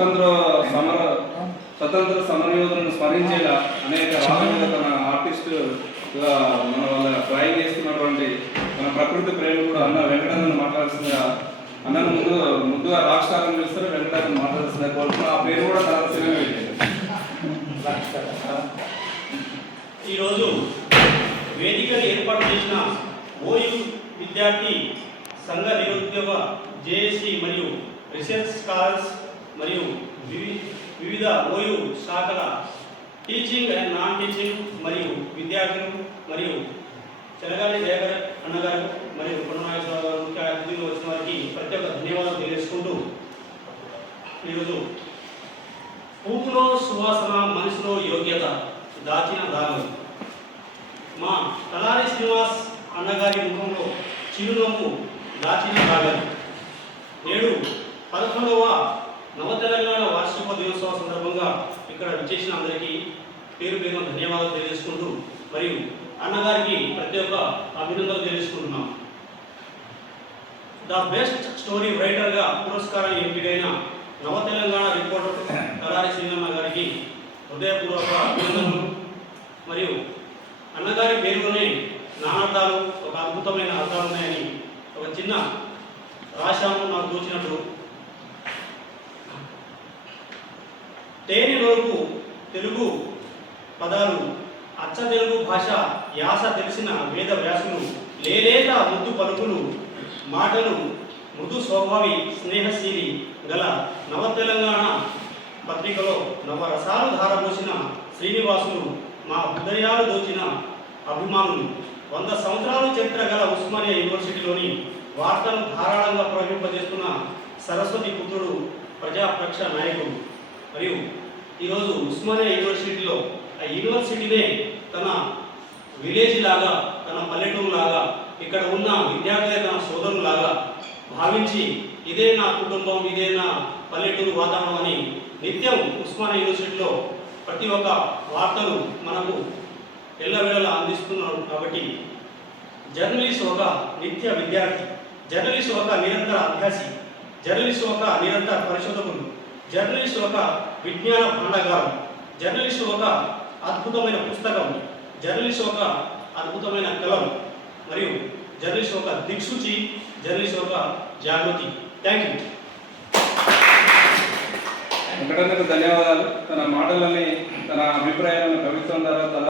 స్వతంత్ర సమర సమరయోధులను స్మరించేలా అనేక రాష్ట్రాల తన ఆర్టిస్టుగా మన వాళ్ళ డ్రాయింగ్ చేస్తున్నటువంటి మన ప్రకృతి ప్రేమ కూడా అన్న వెంకటరమణ మాట్లాడాల్సిందిగా అన్నను ముందుగా రాష్ట్రాలను పిలుస్తారు. వెంకటరమణ మాట్లాడాల్సిందిగా కోరుతున్నా. ఆ పేరు కూడా చాలా సినిమా. ఈరోజు వేదికను ఏర్పాటు చేసిన ఓయూ విద్యార్థి సంఘ నిరుద్యోగ జేఏసీ మరియు రీసెర్చ్ స్కాలర్స్ మరియు వివిధ ఓయూ శాఖల టీచింగ్ అండ్ నాన్ టీచింగ్ మరియు విద్యార్థులు మరియు చెలగాలి దయాకర్ అన్నగారు మరియు కొండనాగేశ్వరరావు గారు ముఖ్య అతిథులు వచ్చిన వారికి ప్రత్యేక ధన్యవాదాలు తెలియజేసుకుంటూ, ఈరోజు పువ్వులో సువాసన మనసులో యోగ్యత దాచిన దాగం మా తలారి శ్రీనివాస్ అన్నగారి ముఖంలో చిరునవ్వు దాచిన దాగం నేడు 11వ నవ తెలంగాణ వార్షిక దినోత్సవ సందర్భంగా ఇక్కడ విచ్చేసిన అందరికీ పేరు పేరు ధన్యవాదాలు తెలియజేసుకుంటూ మరియు అన్నగారికి ప్రతి ఒక్క అభినందనలు తెలియజేసుకుంటున్నాం. ద బెస్ట్ స్టోరీ రైటర్గా పురస్కారం ఎంపికైన నవ తెలంగాణ రిపోర్టర్ తలారి శ్రీనన్న గారికి హృదయపూర్వక అభినందనలు. మరియు అన్నగారి పేరులోనే నానార్థాలు, ఒక అద్భుతమైన అర్థాలు ఉన్నాయని ఒక చిన్న రాశాము నాకు తోచినట్టు. తేనె వరకు తెలుగు పదాలు, అచ్చ తెలుగు భాష యాస తెలిసిన వేద వ్యాసులు, లేలేత ముద్దు పలుకులు, మాటలు మృదు స్వభావి స్నేహశీలి గల నవ తెలంగాణ పత్రికలో నవరసాలు ధారపోసిన శ్రీనివాసులు, మా హృదయాలు దోచిన అభిమానులు, 100 సంవత్సరాల చరిత్ర గల ఉస్మానియా యూనివర్సిటీలోని వార్తను ధారాళంగా ప్రవహింపజేస్తున్న సరస్వతి పుత్రుడు, ప్రజాపక్ష నాయకుడు. మరియు ఈరోజు ఉస్మానియా యూనివర్సిటీలో ఆ యూనివర్సిటీనే తన విలేజ్ లాగా, తన పల్లెటూరు లాగా, ఇక్కడ ఉన్న విద్యార్థులే తన సోదరులాగా భావించి ఇదే నా కుటుంబం, ఇదే నా పల్లెటూరు వాతావరణం అని నిత్యం ఉస్మానియా యూనివర్సిటీలో ప్రతి ఒక్క వార్తలు మనకు ఎల్లవేళలా అందిస్తున్నారు. కాబట్టి జర్నలిస్ట్ ఒక నిత్య విద్యార్థి, జర్నలిస్ట్ ఒక నిరంతర అభ్యాసి, జర్నలిస్ట్ ఒక నిరంతర పరిశోధకుడు, జర్నలిస్ట్ ఒక విజ్ఞాన భాండాగారం, జర్నలిస్ట్ ఒక అద్భుతమైన పుస్తకం, జర్నలిస్ట్ ఒక అద్భుతమైన కలం, మరియు జర్నలిస్ట్ ఒక దిక్సూచి, జర్నలిస్ట్ ఒక జాగృతి. Thank you. వెంకటన్నకు ధన్యవాదాలు. తన మాటలని, తన అభిప్రాయాలను కవిత్వం ద్వారా